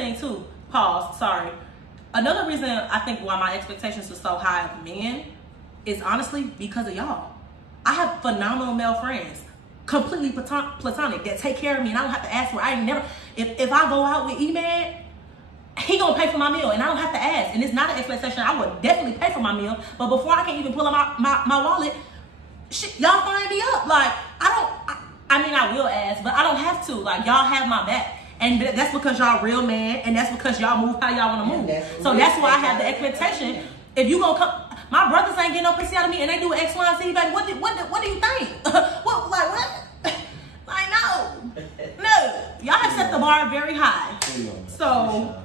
thing too, pause, sorry. Another reason I think why my expectations are so high of men is honestly because of y'all. I have phenomenal male friends, completely platonic, that take care of me and I don't have to ask for it. I ain't never, if I go out with E-Man, he gonna pay for my meal and I don't have to ask. And it's not an expectation. I would definitely pay for my meal, but before I can even pull out my wallet, shit, y'all find me up. Like, I mean, I will ask, but I don't have to. Like, y'all have my back. And that's because y'all real man, and that's because y'all move how y'all want to move. So that's why I have the expectation. If you gonna come, my brothers ain't getting no pussy out of me, and they do X, Y, and Z. Like, what do you think? What? Like, no. Y'all have set the bar very high. So,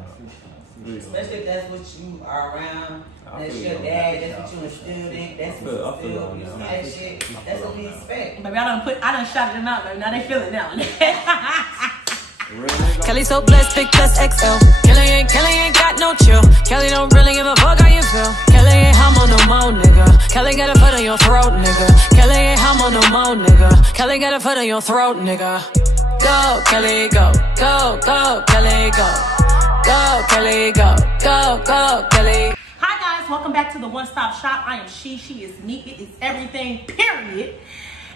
especially if that's what you are around. That's your dad. That's what you instilled in. That's what you feel. You see that shit. That's what we expect. Baby, I done shouted them out, baby. Now they feel it now. Kelly so blessed, big plus XL. Kelly ain't got no chill. Kelly don't really give a fuck how you feel. Kelly ain't humble no more, nigga. Kelly got a foot on your throat, nigga. Kelly ain't humble no more, nigga. Kelly got a foot on your throat, nigga. Go, Kelly, go. Go, Kelly, go. Go, Kelly, go. Go, Kelly. Hi guys, welcome back to the One Stop Shop. I am she is me, it is everything, period.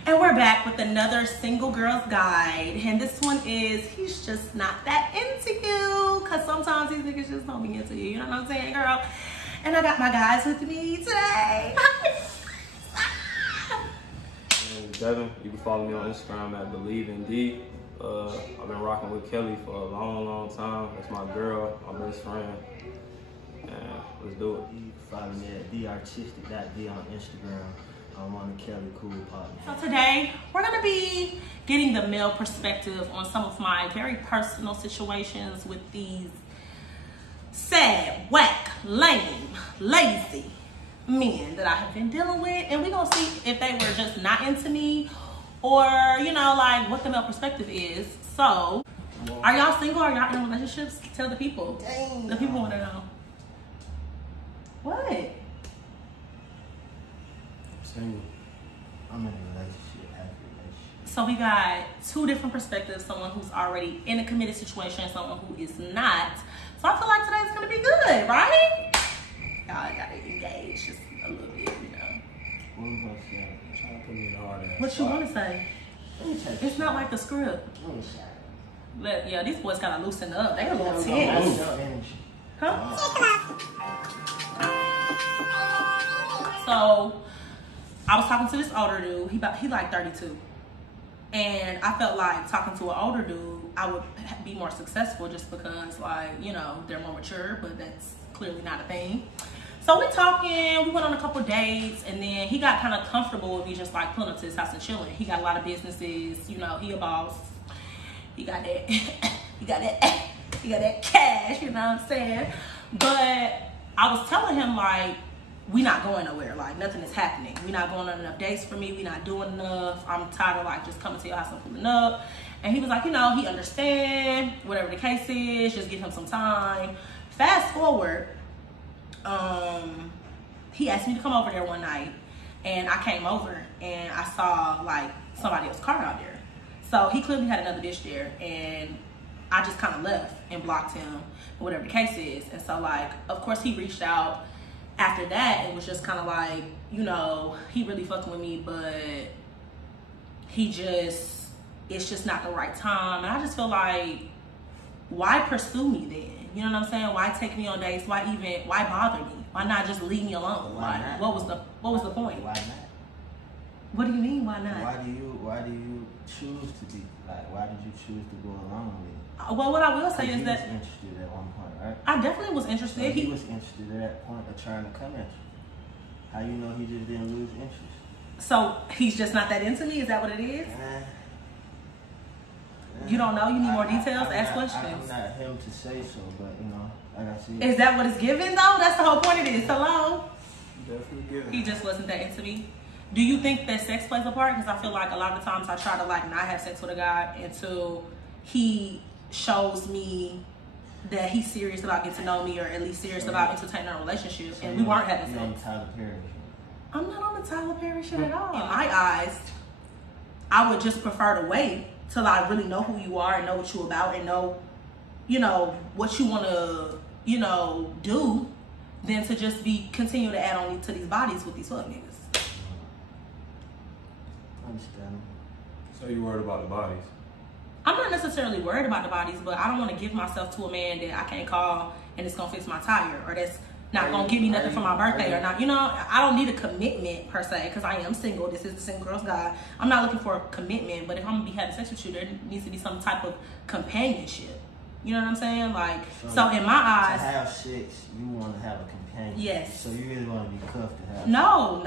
And we're back with another single girl's guide. And this one is, he's just not that into you. Cause sometimes these niggas just don't be into you. You know what I'm saying, girl? And I got my guys with me today. Devin, you can follow me on Instagram at BelieveInD. I've been rocking with Kelly for a long time. That's my girl, my best friend. And let's do it. You can follow me at theartistic.d on Instagram. I'm on the Kelly Cool Podcast. So today, we're gonna be getting the male perspective on some of my very personal situations with these sad, whack, lame, lazy men that I have been dealing with. And we're gonna see if they were just not into me or, you know, like what the male perspective is. So, are y'all single? Are y'all in relationships? Tell the people. Dang. The people wanna know. What? Single. I'm in a relationship, happy relationship. So we got two different perspectives, someone who's already in a committed situation and someone who is not. So I feel like today's gonna be good, right? Y'all gotta engage just a little bit, you know. What was I saying? I'm trying to put me in the hard ass. What you wanna say? It's not like the script. Let me Yeah, these boys gotta loosen up. They a little That's tense. your energy. Huh? So I was talking to this older dude. He like 32. And I felt like talking to an older dude, I would be more successful just because, like, you know, they're more mature, but that's clearly not a thing. So we talking, we went on a couple dates, and then he got kind of comfortable with me just like pulling up to his house and chilling. He got a lot of businesses, you know, he a boss. He got that, he got that cash, you know what I'm saying? But I was telling him, like, we not going nowhere. Like, nothing is happening. We not going on enough dates for me. We not doing enough. I'm tired of, like, just coming to your house and pulling up. And he was like, you know, he understand whatever the case is. Just give him some time. Fast forward, he asked me to come over there one night. And I came over and I saw, like, somebody else's car out there. So he clearly had another bitch there. And I just kind of left and blocked him, whatever the case is. And so, like, of course, he reached out. After that, it was just kind of like, you know, he really fucking with me, but it's just not the right time. And I just feel like, why pursue me then? You know what I'm saying? Why take me on dates? Why bother me? Why not just leave me alone? What was the point? Why not? What do you mean, why not? Why do you choose to be, like, why did you choose to go along with it? Well, what I will say is that he was interested at one point, right? I definitely was interested. So he was interested at that point of trying to come at you. How you know he just didn't lose interest? So he's just not that into me? Is that what it is? You don't know? You need more details? Ask questions. I'm not him to say so, but, you know, like I said. Is that what it's given, though? That's the whole point of this. Hello? Definitely given. He just wasn't that into me. Do you think that sex plays a part? Because I feel like a lot of times I try to, like, not have sex with a guy until he shows me that he's serious about getting to know me, or at least serious about entertaining a relationship, and we weren't having sex. Tyler Perry. I'm not on the Tyler Perry shit at all. In my eyes, I would just prefer to wait till I really know who you are and know what you about and know you know, what you want to, you know, do than to just continue to add on to these bodies with these fuck niggas. Understand. So you worried about the bodies? I'm not necessarily worried about the bodies, but I don't want to give myself to a man that I can't call and it's gonna fix my tire, or that's not gonna give me nothing for my birthday, or not. You know, I don't need a commitment per se, because I am single. This is the Single Girls Guide. I'm not looking for a commitment, but if I'm gonna be having sex with you, there needs to be some type of companionship. You know what I'm saying? Like, so in my eyes, to have sex, you want to have a companion. Yes. So you really want to be cuffed to have. No.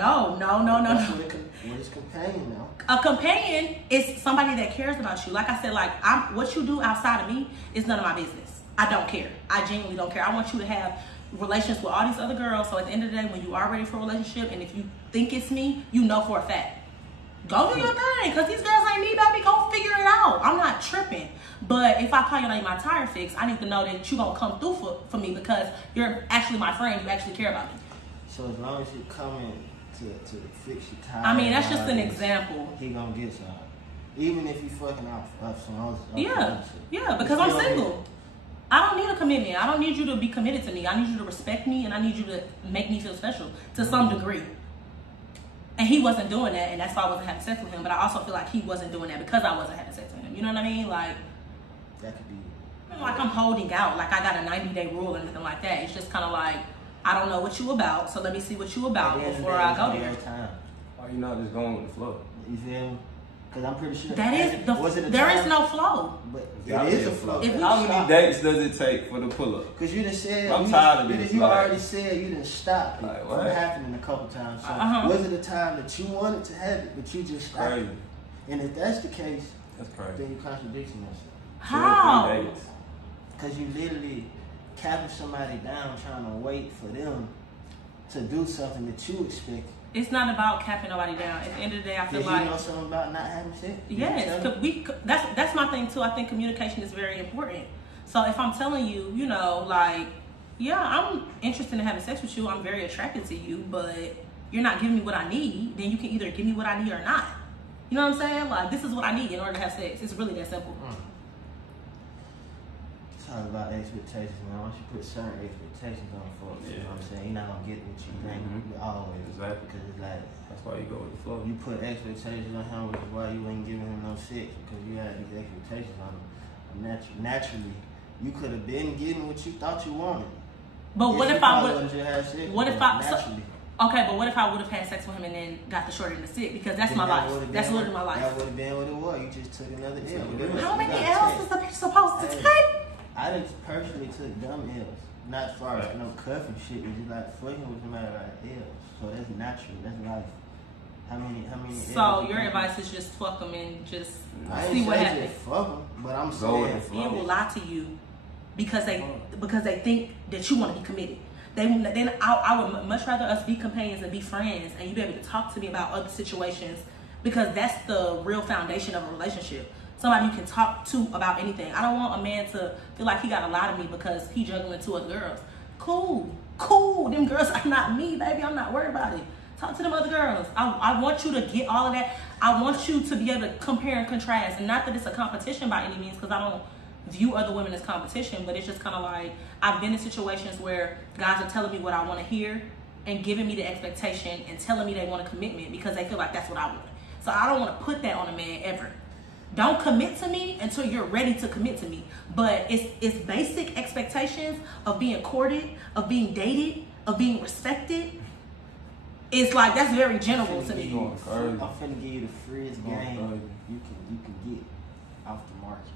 What is companion now? A companion is somebody that cares about you. Like I said, like what you do outside of me is none of my business. I don't care. I genuinely don't care. I want you to have relations with all these other girls. So at the end of the day, when you are ready for a relationship, and if you think it's me, you know for a fact. Go do your thing, because these girls ain't me, baby. Go figure it out. I'm not tripping. But if I call you and I need my tire fixed, I need to know that you gonna come through for me, because you're actually my friend. You actually care about me. So as long as you coming to fix your tire, I mean, that's just an example. He gonna get some. Even if you fucking up some other Yeah, because I'm single. I don't need a commitment. I don't need you to be committed to me. I need you to respect me, and I need you to make me feel special to some degree. And he wasn't doing that, and that's why I wasn't having sex with him. But I also feel like he wasn't doing that because I wasn't having sex with him. You know what I mean? Like, that could be. Like I'm holding out. Like I got a 90-day rule or anything like that. It's just kind of like, I don't know what you about, so let me see what you about before I go there. Why you not just going with the flow? You feel me? Because I'm pretty sure that is there is no flow. But it is a flow. How many dates does it take for the pull up? Because you done said I'm tired of this. You already said you didn't stop it like, from happening a couple times. So was it a time that you wanted to have it, but you just stopped it? And if that's the case, that's crazy. Then you're contradicting yourself. How? Because you literally capping somebody down, trying to wait for them to do something that you expect. It's not about capping nobody down. At the end of the day, I feel like you know something about not having sex. Yes, that's my thing too. I think communication is very important. So if I'm telling you, you know, like, yeah, I'm interested in having sex with you. I'm very attracted to you, but you're not giving me what I need. Then you can either give me what I need or not. You know what I'm saying? Like, this is what I need in order to have sex. It's really that simple. Talk about expectations, man. Once you put certain expectations on folks, you know what I'm saying? You're not gonna get what you think always. Exactly. Because it's like, that's why you go with the flow. You put expectations on him, which is why you ain't giving him no sex, because you had these expectations on him. Naturally, you could have been getting what you thought you wanted. But what if I would? What if I? Naturally. Okay, but what if I would have had sex with him and then got the short end of the stick? Because that's my life. That's literally my life. That would have been what it was. You just took another L. How many L's is the bitch supposed to take? I just personally took dumb L's. Not as far as no cuffing shit. It's just like fucking with somebody like L's. So that's natural. That's life. How many So L's your advice is just fuck them and just I see what happens. Fuck them, but I'm saying men will lie to you because they think that you want to be committed. Then I would much rather us be companions and be friends, and you be able to talk to me about other situations, because that's the real foundation of a relationship. Somebody you can talk to about anything. I don't want a man to feel like he got to lie to me because he juggling two other girls. Cool. Them girls are not me, baby. I'm not worried about it. Talk to them other girls. I want you to get all of that. I want you to be able to compare and contrast. And not that it's a competition by any means, because I don't view other women as competition, but it's just kind of like, I've been in situations where guys are telling me what I want to hear and giving me the expectation and telling me they want a commitment because they feel like that's what I want. So I don't want to put that on a man ever. Don't commit to me until you're ready to commit to me. But it's basic expectations of being courted, of being dated, of being respected. It's like, that's very general to me. I'm finna give you the freest game you can get off the market.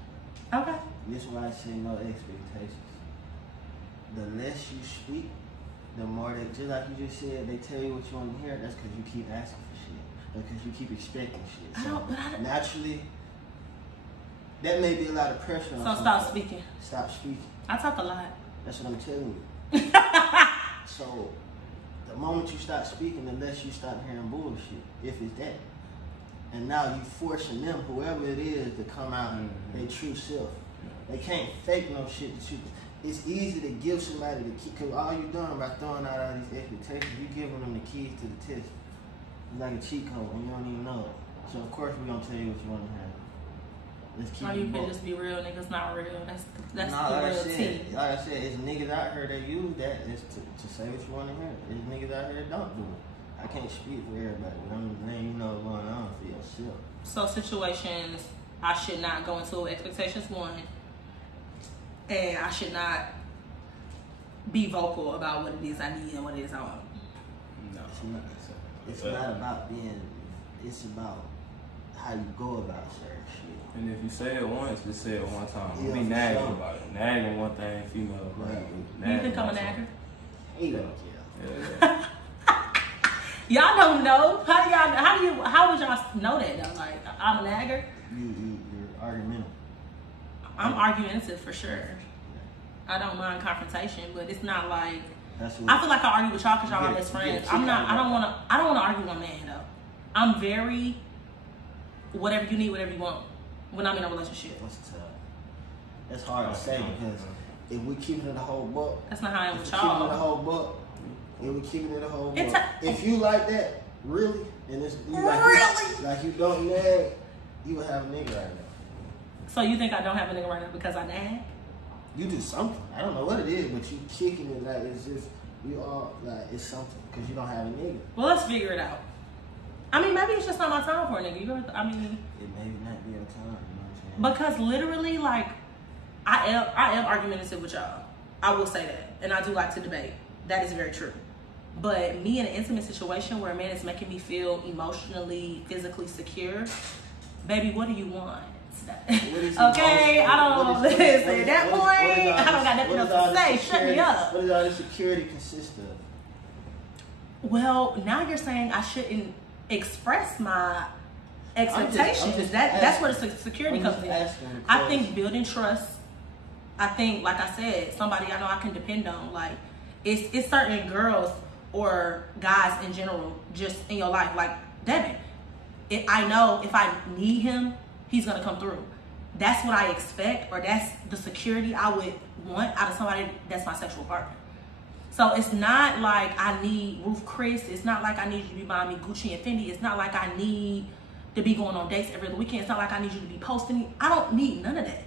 Okay. This is why I say no expectations. The less you speak, the more they, just like you just said, they tell you what you want to hear. That's because you keep asking for shit. Because you keep expecting shit. So naturally, that may be a lot of pressure on So stop speaking. Stop speaking. I talk a lot. That's what I'm telling you. So the moment you stop speaking, the less you stop hearing bullshit, if it's that. And now you forcing them, whoever it is, to come out their true self. They can't fake no shit that you. It's easy to give somebody the key, because all you're doing by throwing out all these expectations, you giving them the keys to the test. It's like a cheat code, and you don't even know it. So of course we're gonna tell you what you want to have. Let's keep Or you it can book. just be real, niggas not real. That's Nah, the like real I said, tea. like I said, it's niggas out here that use that is to say what you want to hear. There's niggas out here that don't do it. I can't speak for everybody, but I'm just letting you know what's going on for yourself. So situations, I should not go into expectations one, and I should not be vocal about what it is I need and what it is I want. No. It's not about being. It's about how you go about certain shit. And if you say it once, just say it one time. Don't Yeah, be for nagging sure. about it. Nagging one thing, female. Right. You think I'm a nagger? He don't care. Yeah. Y'all don't know. How would y'all know that though? Like, I'm a nagger? You're argumentative. I'm argumentative for sure. I don't mind confrontation, but it's not like That's what I feel like I argue with y'all because y'all You my get- best you get friends. a I'm kick not. out I of don't that. want to. I don't want to argue with a man though. I'm very whatever you need, whatever you want. When I'm in a relationship, What's tough? That's hard to say because if we keeping it a whole buck, that's not how I am if with we keeping it a y'all. whole buck, if we keeping it a whole It's buck, a- if you like that, really, and it's you Really? like you don't nag, you would have a nigga right now. So you think I don't have a nigga right now because I nag? You do something. I don't know what it is, but you kicking it like it's just you all like it's something because you don't have a nigga. Well, let's figure it out. I mean, maybe it's just not my time for a nigga. You know, I mean, It may not be your time. You know what I'm saying? because literally, like, I am argumentative with y'all. I will say that, and I do like to debate. That is very true. But me in an intimate situation where a man is making me feel emotionally, physically secure, baby, what do you want? is Okay, emotional? I don't What is- listen. what is- At that what is- point, what is all I don't this- got nothing what else is all to this say. Shut me security- up. What does all this security consist of? Well, now you're saying I shouldn't express my expectations. I'm just That's where asking. the security I'm comes just in. asking I because- think building trust. I think, like I said, somebody I know I can depend on. Like, it's certain girls or guys in general, just in your life. Like Devin, I know if I need him, he's gonna come through. That's what I expect, or that's the security I would want out of somebody that's my sexual partner. So it's not like I need Ruth Chris. It's not like I need you to be buying me Gucci and Fendi. It's not like I need to be going on dates every other weekend. It's not like I need you to be posting me. I don't need none of that.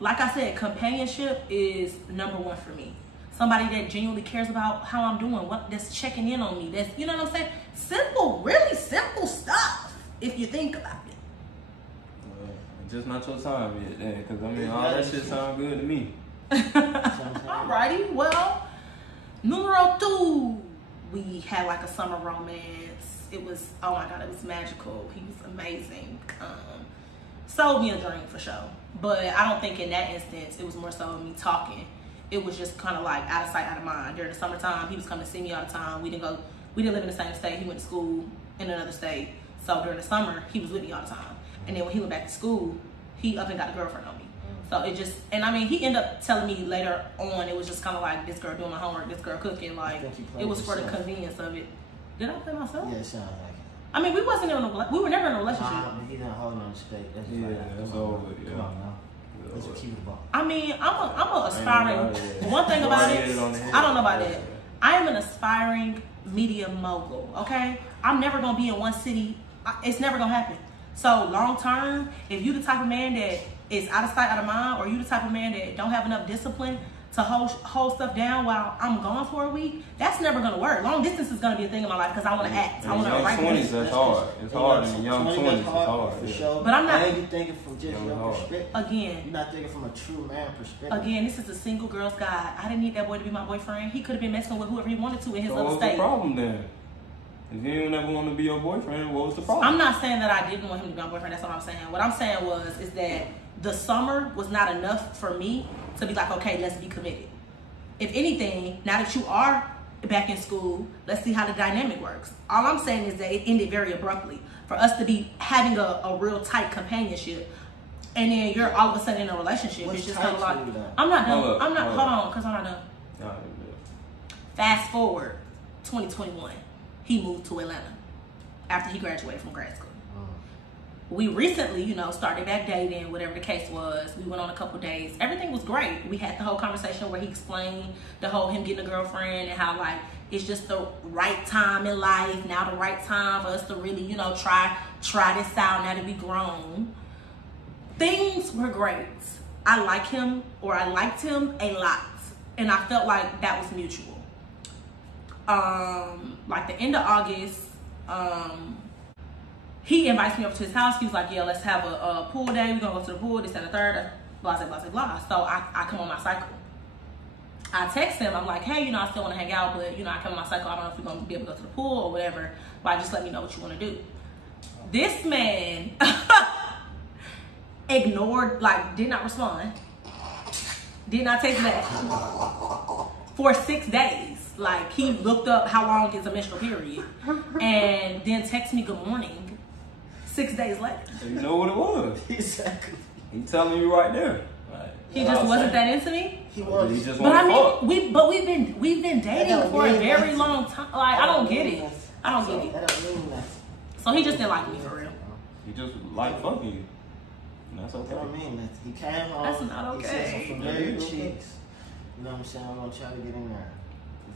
Like I said, companionship is number one for me. Somebody that genuinely cares about how I'm doing, that's checking in on me. That's, you know what I'm saying? Simple, really simple stuff if you think about it. Just not your time yet, then, because I mean, all that shit sound good to me. Alrighty, well, numero two, we had like a summer romance. It was, oh my God, it was magical. He was amazing. Sold me a drink for sure. But I don't think in that instance, it was more so me talking. It was just kind of like out of sight, out of mind. During the summertime, he was coming to see me all the time. We didn't live in the same state. He went to school in another state. So during the summer, he was with me all the time. And then when he went back to school, he up and got a girlfriend on me. So it just, and I mean, he ended up telling me later on, it was just kind of like this girl doing my homework, this girl cooking. Like, it was for the convenience of it. Did I play myself? Yeah, it sounds like it. I mean, we were never in a relationship. But he didn't hold on to state. That's Yeah, like, that's come on, over, yeah. Come on now. Let's keep it ball. I mean, I'm a aspiring. Yeah. One thing about Hit it, it on the head. I don't know about Yeah. that. I am an aspiring media mogul. Okay, I'm never gonna be in one city. It's never gonna happen. So long term, if you the type of man that is out of sight, out of mind, or you the type of man that don't have enough discipline to hold stuff down while I'm gone for a week, that's never gonna work. Long distance is gonna be a thing in my life because I want to act. I want to young write 20s, this. that's hard. It's hard in the young 20s. It's hard. For Yeah. sure. But I'm not- I ain't be thinking from just Young your hard. perspective. Again, You're not thinking from a true man perspective. Again, this is a single girl's guide. I didn't need that boy to be my boyfriend. He could have been messing with whoever he wanted to in his So other what's the state. problem then? If you didn't ever want to be your boyfriend, what was the problem? I'm not saying that I didn't want him to be my boyfriend. That's what I'm saying. What I'm saying is that the summer was not enough for me to be like, okay, let's be committed. If anything, now that you are back in school, let's see how the dynamic works. All I'm saying is that it ended very abruptly. For us to be having a real tight companionship, and then you're all of a sudden in a relationship. What's it's just tight kind of like, to you, though? I'm not done. Hold up, I'm not. hold Hold up. on, because I'm not done. Nah, Fast forward, 2021, he moved to Atlanta after he graduated from grad school. We recently, started back dating, whatever the case was. We went on a couple days. Everything was great. We had the whole conversation where he explained the whole him getting a girlfriend and how like it's just the right time in life. Now the right time for us to really, try this out now that we grown. things were great. I like him, or I liked him a lot, and I felt like that was mutual. Like the end of August, he invites me over to his house. He was like, yeah, let's have a pool day. We're gonna go to the pool, this and the third, blah, blah, blah, blah. So I come on my cycle. I text him, I'm like, hey, I still wanna hang out, but I come on my cycle. I don't know if we're gonna be able to go to the pool or whatever, but just let me know what you wanna do. This man ignored, like, did not respond, did not text back for 6 days. Like, he looked up how long is a menstrual period and then text me good morning 6 days later. So you know what it was. Exactly. He telling you right there. He just wasn't that into me. He was. He just But I fuck. mean, we've been dating for a very long time. Like, I don't get it. I don't get it. That don't mean nothing. So he just didn't like me for real. He just like fucking you. And that's okay. That don't mean nothing. He came home. That's not He said okay. some familiar chicks. You know what I'm saying? I'm gonna try to get in there.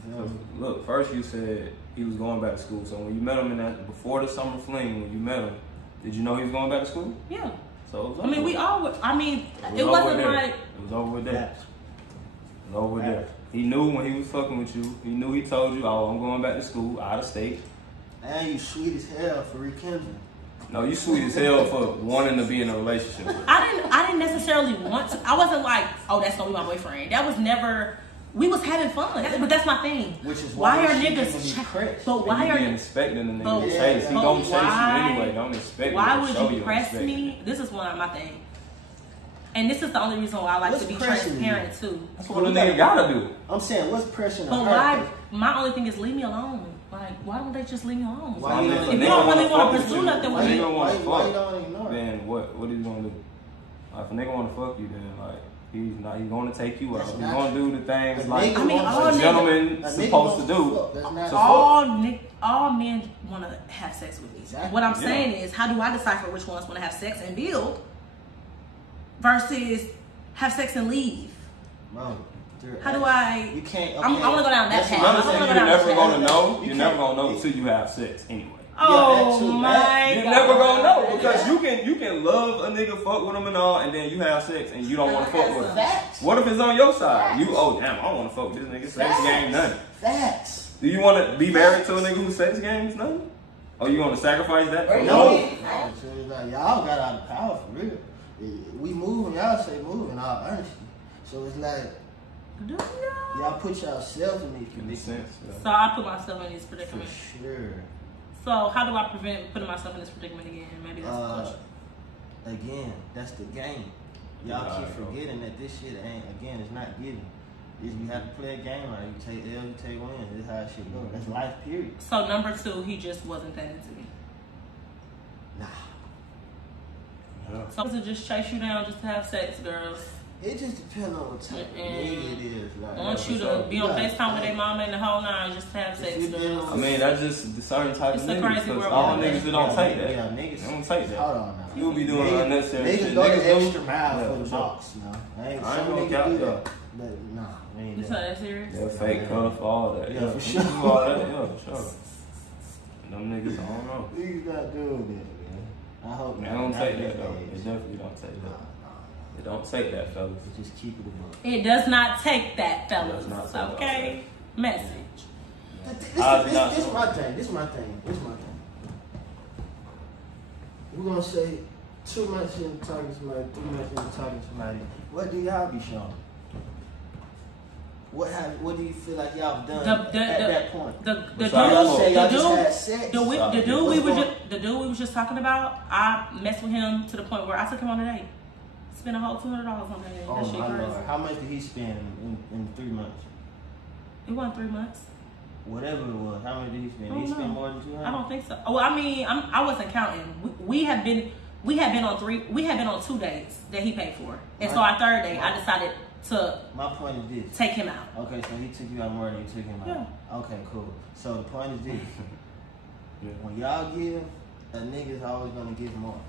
You feel me? Look, first you said he was going back to school. So when you met him in that, before the summer fling, when you met him, did you know he was going back to school? Yeah. So it was I mean, we all. It over wasn't there. like. It was over there. Facts. It was over there. He knew when he was fucking with you. He knew he told you, oh, I'm going back to school, out of state. And you sweet as hell for rekindling. No, you sweet as hell for wanting to be in a relationship with him. I didn't necessarily want to. I wasn't like, oh, that's gonna be my boyfriend. That was never. We was having fun, but that's my thing. Which is why are she giving niggas? you credit. But why you are being expecting the nigga but- to chase? He but gonna chase why- you anyway. Don't expect Why him to show would you you press expecting. me? This is one of my things. And this is the only reason why I like What's to be pressing you? transparent too. That's what a nigga gotta do. I'm saying, what's pressing But her? why? My only thing is leave me alone. Like, why don't they just leave me alone? Why you if you don't really want to pursue nothing with Why you me, don't want to Why you fuck? don't ignore it? Then what is he gonna do? Like, if a nigga want to fuck you, then like he's gonna take you out. That's He's natural. gonna do the things A like nigga I mean, all a niggas- gentleman A nigga supposed to wants do. fuck. That's not So all men want to have sex with me. Exactly. What I'm Yeah. saying is, how do I decipher which ones want to have sex and build versus have sex and leave? Bro, How do I? You can't. I want to go down that That's path. Another I wanna thing go you're down never that gonna path. know. You You're never can't- gonna know until you have sex anyway. Oh that too, my man. You're God. never gonna know because you can love a nigga, fuck with him and all, and then you have sex and you don't want to fuck with him. Facts. What if it's on your side? You damn, I don't want to fuck with this nigga. Sex game nothing. Facts. Do you want to be married to a nigga whose sex game is nothing? Or you want to sacrifice that? Right. No. Yeah. So it's like, y'all got out of power for real. We moving, y'all say moving, all honesty. So it's like, Do y'all? y'all put yourself in these In a conditions. sense, So I put myself in this For predicament. sure. So how do I prevent putting myself in this predicament again? Maybe that's the question. Again, that's the game. Y'all Yeah, keep I know. forgetting that this shit ain't, again, it's not giving. You have to play a game right. You take L, you take win. This is how it should go. That's life, period. So number 2, he just wasn't that into me. Nah. So to just chase you down just to have sex, girls. It just depends on what type of nigga it is. Like, I want for you to sure. be on Yeah. FaceTime with their mama and the whole nine just to have sex, If you girls. dealing I mean, that's just the certain type It's of a niggas. crazy Because world all out there. niggas that don't take that. Yeah, niggas. They don't take that. Hold on now. You'll be doing Niggas- unnecessary niggas shit. go Niggas the do- extra mile Yeah, for for the sure. box, no. I ain't Some gonna niggas count do that. that. But nah, we ain't You that. said that serious? Yeah, fake cuff, all that. Yeah, for we sure. do all that, yeah, for sure. And them niggas, I don't know. Niggas not doing that, man. I hope They not. don't Not take this that though. age. They definitely don't take Nah, that. nah. They don't take that, fellas. Just keep it a book. It does not take that, It fellas. does not take that, Okay? Message. This not is so. my thing. This is my thing. We're gonna say 2 months into talking to somebody, 3 months into talking to somebody. What do y'all be showing? What do you feel like y'all have done at that point? The Besides Y'all say y'all just dude, had sex. the dude What's going- the dude we was just talking about, I messed with him to the point where I took him on a date. Spent a whole $200 on that. Oh That shit my crazy. Lord. How much did he spend in 3 months? It wasn't 3 months. Whatever it was, how much did he spend? I Did he don't spend know. more than 200? I don't think so. Well, I mean, I wasn't counting. We had been on 2 dates that he paid for, and so our third date, I decided to My point is this. take him out. Okay, so he took you out more than you took him out. Okay, cool. So the point is this. Yeah. When y'all give, a nigga's always gonna give more.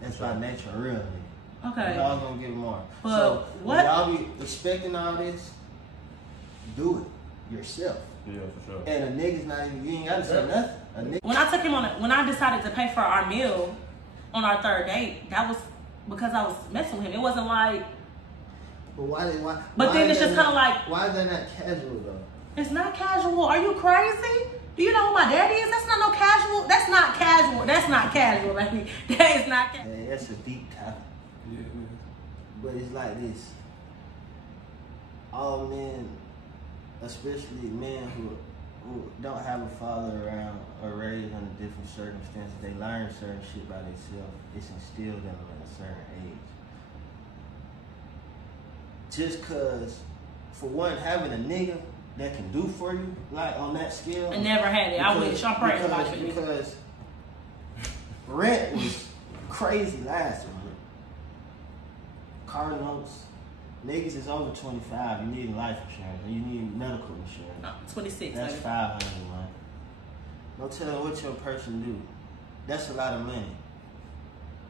That's by nature, real nigga. Okay. Y'all gonna give more. But so what- when y'all be expecting all this, do it yourself. Yeah, for sure. And a nigga's not even, you ain't gotta say nothing. A nigga, When I took him when I decided to pay for our meal on our third date, that was because I was messing with him. It wasn't like. But why? But then it's just kind of like. Why is that not casual though? It's not casual. Are you crazy? Do you know who my daddy is? That's not no casual. That's not casual. That's not casual, baby. That is not casual. Yeah, that's a deep topic. Yeah. But it's like this. All men, especially men who don't have a father around or raised under different circumstances, they learn certain shit by themselves. It's instilled in them at a certain age. Just cause, for one, having a nigga that can do for you, like on that scale. I never had it. I wish. I'm praying about it. Because rent was crazy last month. Car notes. Niggas is over 25. You need life insurance. You need medical insurance. No, 26. That's maybe. $500 a month. No telling what your person do. That's a lot of money.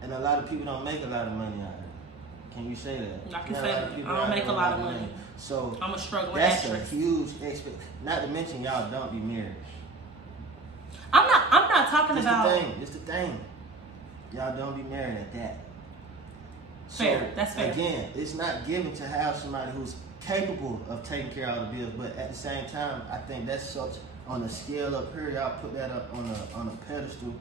And a lot of people don't make a lot of money out here. Can you say that? I can say that. I don't make a lot of money. So I'm a struggling that's actress. a huge not to mention y'all don't be married. I'm not talking about. It's the thing. Y'all don't be married at that. Fair. So, that's fair. Again, it's not given to have somebody who's capable of taking care of all the bills, but at the same time, I think that's such on a scale up here. Y'all put that up on a pedestal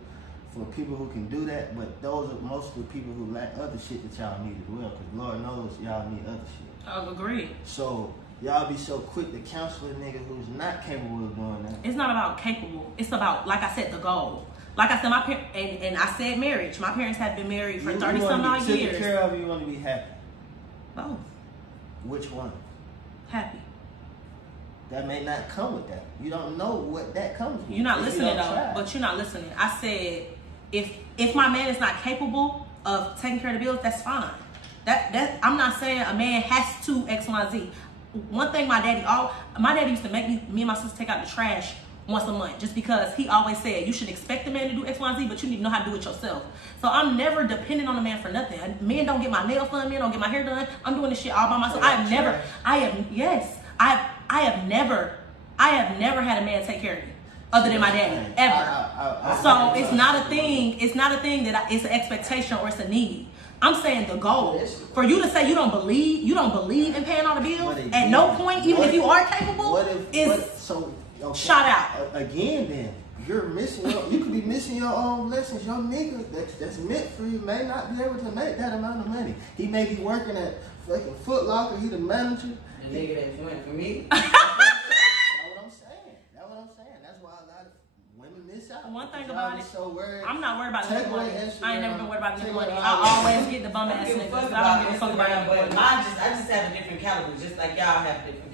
for people who can do that, but those are most of the people who lack other shit that y'all need as well, because Lord knows y'all need other shit. I agree. So y'all be so quick to counsel a nigga who's not capable of doing that. It's not about capable. It's about, like I said, the goal. Like I said, my parents, and I said marriage. My parents have been married for 30-some odd years. Taken care of, you want to be happy. Both. Which one? Happy. That may not come with that. You don't know what that comes with. You're not listening though. But you're not listening. I said, if my man is not capable of taking care of the bills, that's fine. That I'm not saying a man has to X, Y, Z. One thing my daddy used to make me and my sister take out the trash once a month, just because he always said you should expect the man to do X, Y, Z, but you need to know how to do it yourself. So I'm never dependent on a man for nothing. Men don't get my nails done, men don't get my hair done. I'm doing this shit all by myself. I have never had a man take care of me other than my daddy, ever. So it's not a thing. It's not a thing that it's an expectation or it's a need. I'm saying the goal. For you to say you don't believe in paying all the bills at no point, even if you are capable, shot out. Again, then you're missing. You could be missing your own blessings. Your nigga that's meant for you may not be able to make that amount of money. He may be working at fucking Foot Locker. He the manager. The nigga that's doing for me. That's what I'm saying. That's why a lot of women miss out. One thing about it, so I'm not worried about the money. I ain't never been worried about the money. I I always get the bum ass niggas. I don't give a fuck about it. But I just have a different caliber, just like y'all have different caliber.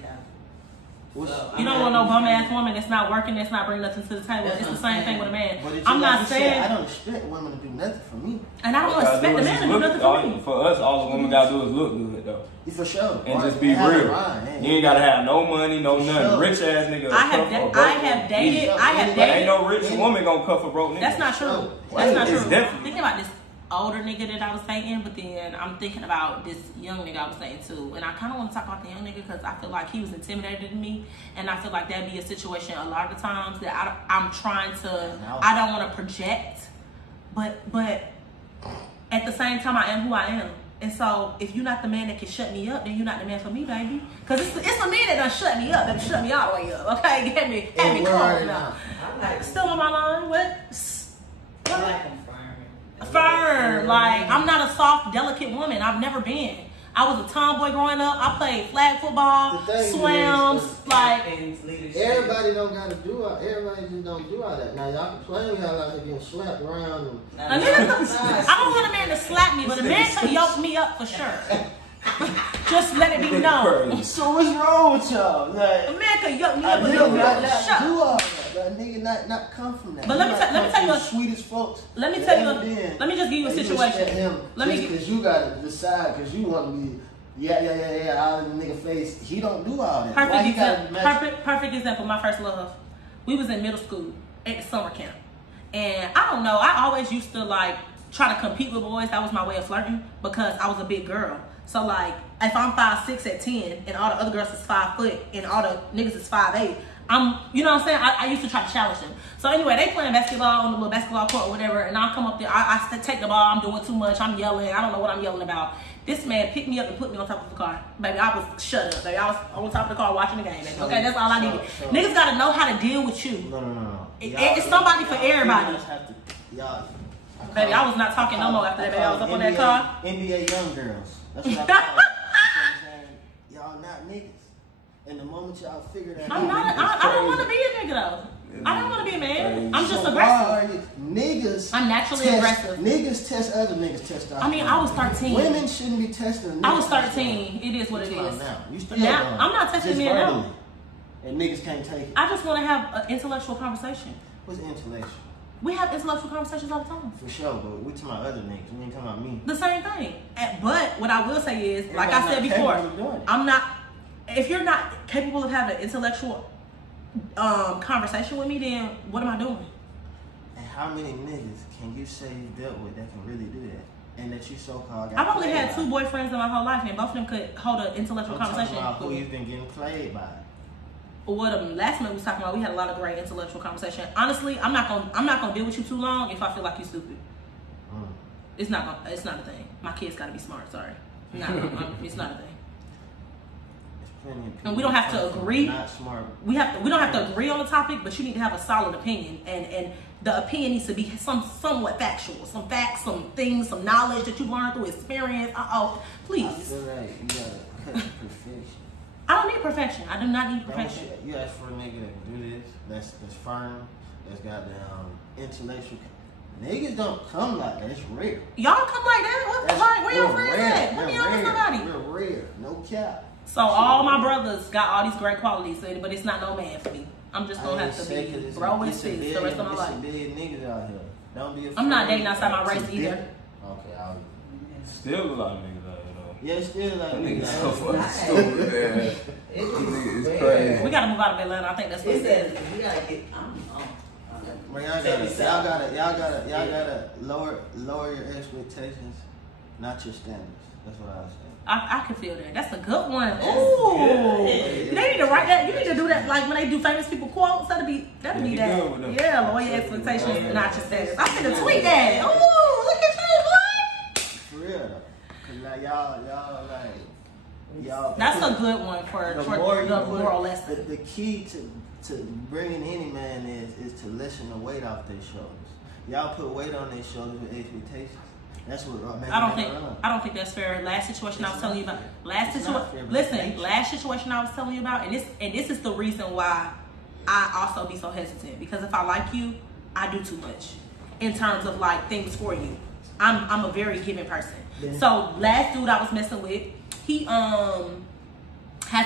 So, you don't want no bum ass woman that's not working, that's not bringing nothing to the table. It's the same thing with a man. I'm not saying I don't expect women to do nothing for me. And I don't expect the man to do nothing for me. For us, all the women gotta do is look good though. For sure. And just be real. You ain't gotta have no money, no nothing. Rich ass nigga. I have dated. Ain't no rich woman gonna cuff a broke nigga. That's not true. That's not true. Definitely. Thinking about this older nigga that I was dating, but then I'm thinking about this young nigga I was dating too. And I kind of want to talk about the young nigga because I feel like he was intimidated in me. And I feel like that'd be a situation a lot of the times that I don't want to project. But at the same time, I am who I am. And so if you're not the man that can shut me up, then you're not the man for me, baby. Because it's a man that done shut me up, that shut me all the way up. Okay, had me cold now. Still on my line? What? I like him firm. Like, I'm not a soft, delicate woman. I've never been. I was a tomboy growing up. I played flag football, swams, like. Everybody don't gotta do all. Everybody just don't do all that. Now y'all complain how like they getting slapped around. I don't want a man to slap me, but a man can yoke me up for sure. Just let it be known. So what's wrong with y'all? Like, a man can yoke me up, but do all that. That nigga not come from that. But let me tell you, sweetest folks. Let me just give you a situation. Because you gotta decide, because you want to be out in the nigga face. He don't do all that. Perfect example. My first love. We was in middle school at the summer camp, and I don't know. I always used to like try to compete with boys. That was my way of flirting because I was a big girl. So like, if I'm 5'6" at 10, and all the other girls is 5 foot, and all the niggas is 5'8", you know what I'm saying? I used to try to challenge them. So anyway, they playing basketball on the little basketball court or whatever, and I come up there, I take the ball, I'm doing too much, I'm yelling, I don't know what I'm yelling about. This man picked me up and put me on top of the car. Baby, I was shut up, baby. I was on top of the car watching the game, baby. Okay, that's all I needed. Niggas gotta know how to deal with you. No. It's somebody for everybody. Baby, I was not talking no more after that, baby. I was up on that car. NBA young girls. That's what I call them. Y'all not niggas. And the moment y'all figure that out, I don't want to be a nigga though. I don't want to be a man. I'm just aggressive. Niggas. I'm naturally aggressive. Niggas test other niggas testosterone. I mean, I was 13. Women shouldn't be testing. I was 13. It is what it is. Now. You still now, I'm not testing men now. And niggas can't take it. I just want to have an intellectual conversation. What's intellectual? We have intellectual conversations all the time. For sure, but we talking about other niggas. We ain't talking about me. The same thing. But what I will say is, like I said before, I'm not. If you're not capable of having an intellectual conversation with me, then what am I doing? And how many niggas can you say you dealt with that can really do that? And that you so-called got I've only had 2 by? boyfriends in my whole life, and both of them could hold an intellectual conversation. About who you've been getting played by. What last man was talking about, we had a lot of great intellectual conversation. Honestly, I'm not gonna deal with you too long if I feel like you stupid. It's not a thing. My kids gotta be smart. Sorry, it's not a thing. And we don't have to agree. Not smart. We don't have to agree on the topic, but you need to have a solid opinion, and the opinion needs to be somewhat factual, some facts, some things, some knowledge that you've learned through experience. Please. I feel like you gotta cut perfection. I don't need perfection. I do not need perfection. You ask for a nigga that can do this, that's firm, that's got the intellectual. Niggas don't come like that. It's rare. Y'all come like that? Where your friends at? Put me on with somebody. We're rare. No cap. So all my brothers got all these great qualities, but it's not no man for me. I'm just gonna have to be bro and sis the rest of my life. It's a billion niggas out here. Don't be afraid. I'm not dating outside my race either. Okay, still a lot of niggas out here though. Yeah, still like niggas so fucking stupid, man. It's crazy. We gotta move out of Atlanta. I think that's what it is. We gotta get. Y'all gotta lower your expectations, not your standards. That's what I was saying. I can feel that. That's a good one. Ooh, they need to write that. You need to do that, like when they do famous people quotes. That'd be that. Yeah, lower your expectations, not your standards. I'm gonna tweet that. Ooh, look at you, boy. For real though, cause like y'all. That's a good one for the moral lesson. The key to bringing any man is to lessen the weight off their shoulders. Y'all put weight on their shoulders with expectations. That's what I don't think that's fair. Last situation I was telling you about. Last situation I was telling you about, and this is the reason why I also be so hesitant, because if I like you, I do too much in terms of like things for you. I'm a very giving person. Yeah. So last dude I was messing with, he has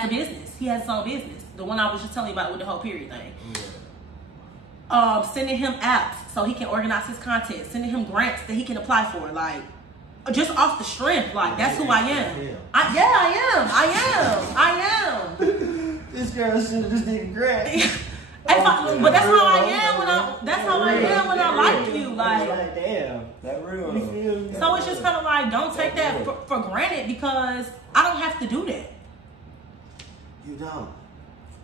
a business. He has his own business. The one I was just telling you about with the whole period thing. Yeah. Sending him apps so he can organize his content, sending him grants that he can apply for, like just off the strength. Like that's who I am. I am. This girl should have just did grant. But that's how I am when I like you. Like damn, that real. So it's just kind of like, don't take that for granted, because I don't have to do that. You don't.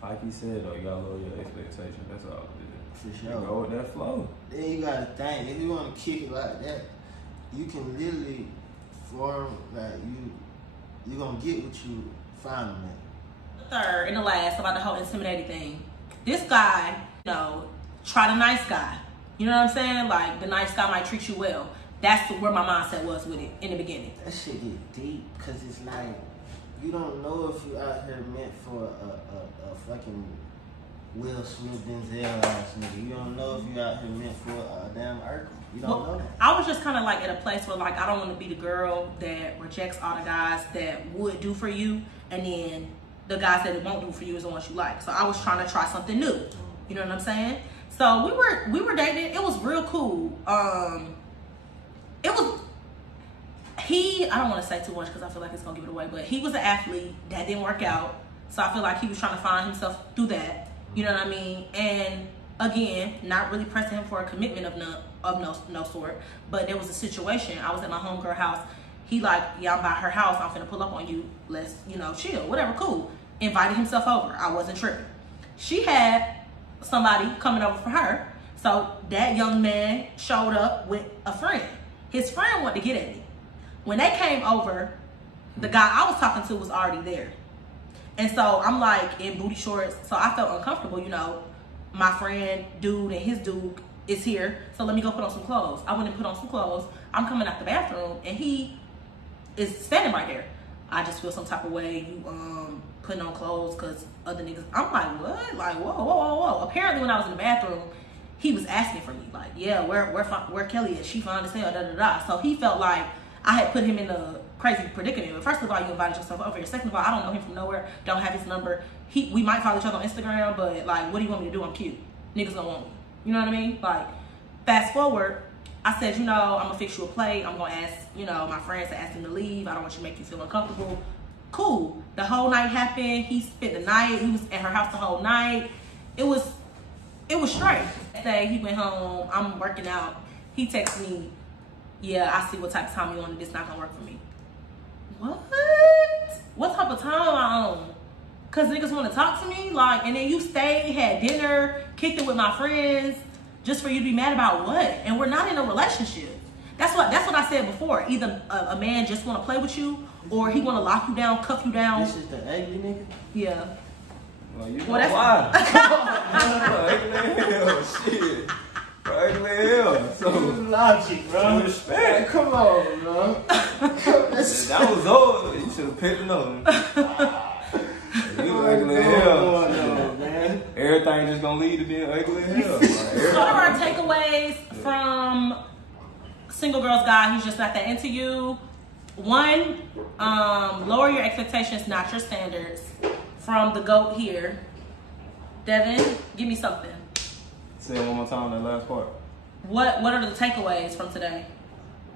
Like you said though, you gotta lower your expectations. That's all it is. For sure. Go with that flow. Then you gotta think, if you want to kick it like that, you can literally form like you gonna get what you find them at. Third and the last about the whole intimidating thing. This guy, try the nice guy. You know what I'm saying? Like the nice guy might treat you well. That's where my mindset was with it in the beginning. That shit get deep, cause it's like you don't know if you out here meant for a fucking Will Smith Denzel ass nigga. You don't know if you out here meant for a damn Urkel. You don't know that. I was just kind of like at a place where like I don't want to be the girl that rejects all the guys that would do for you, and then the guys that it won't do for you is the ones you like. So I was trying to try something new. You know what I'm saying? So we were dating. It was real cool. I don't want to say too much because I feel like it's gonna give it away, but he was an athlete that didn't work out. So I feel like he was trying to find himself through that. You know what I mean? And again, not really pressing him for a commitment of no sort. But there was a situation. I was at my homegirl house. He like, yeah, I'm by her house. I'm finna pull up on you. Let's, chill. Whatever, cool. Invited himself over. I wasn't tripping. she had somebody coming over for her. So that young man showed up with a friend. His friend wanted to get at me. When they came over, the guy I was talking to was already there. And so I'm like in booty shorts. So I felt uncomfortable, you know. My friend, dude, and his dude is here. So let me go put on some clothes. I went and put on some clothes. I'm coming out the bathroom and he is standing right there. I just feel some type of way, you putting on clothes because other niggas. I'm like, what? Like, whoa. Apparently when I was in the bathroom, he was asking for me. Like, yeah, where Kelly is? She fine as hell, So he felt like I had put him in a crazy predicament. But first of all, you invited yourself over here. Second of all, I don't know him from nowhere. Don't have his number. We might follow each other on Instagram, but like, what do you want me to do? I'm cute. Niggas don't want me. You know what I mean? Like, fast forward, I said, you know, I'm gonna fix you a plate. I'm gonna ask, you know, my friends to ask them to leave. I don't want you to make you feel uncomfortable. Cool. The whole night happened. He spent the night. He was at her house the whole night. It was straight. That day he went home. I'm working out. He texted me, yeah, I see what type of time you on. This not gonna work for me. What type of time am I on? Cause niggas want to talk to me, like, and then you stayed, had dinner, kicked it with my friends, just for you to be mad about what? And we're not in a relationship. That's what I said before. Either a man just want to play with you, or he want to lock you down, cuff you down. This is the ugly nigga. Yeah. Well, you know why? Ugly hell, shit. Ugly hell. So logic, bro. Some respect. Come on, bro. That was old. You should have picked another one. You ugly hell. Man. Everything just gonna lead to being ugly hell. Like, what are our takeaways from Single Girls Guide? He's just not that into you. One, lower your expectations, not your standards. From the GOAT here. Devin, give me something. Say it one more time, that last part. What are the takeaways from today?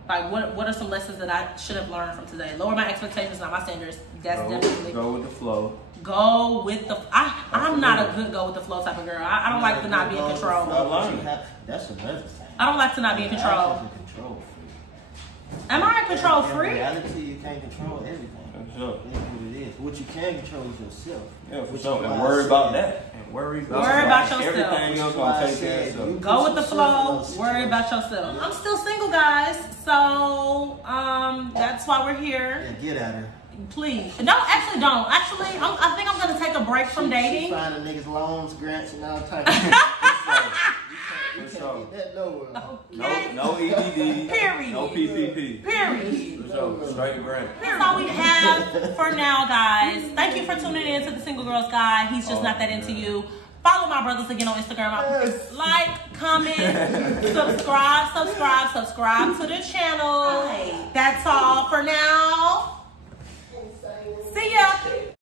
Like, what are some lessons that I should have learned from today? Lower my expectations, not my standards. That's definitely. Go with the flow. Go with the. I'm not a good go with the flow type of girl. I don't like to not be in control. That's another thing. I don't like to not be in control. Am I a control freak? In reality, you can't control everything. Sure. It is what it is. What you can control is yourself. Yeah, for sure. And worry about that. And worry about yourself. Everything else gonna take care of itself. Go with the flow. Worry about yourself. I'm still single, guys. So that's why we're here. Yeah, get at her. Please. No, actually don't. Actually, I think I'm gonna take a break from dating. She finding niggas loans, grants, and all types of stuff. You can't get that nowhere. Okay. No EDD. Period. No PPP. Period. For sure. Straight grant. That's all we have for now, guys. Thank you for tuning in to the Single Girls Guide. He's just not that into you. Follow my brothers again on Instagram. Yes. Like, comment, subscribe to the channel. That's all for now. See ya.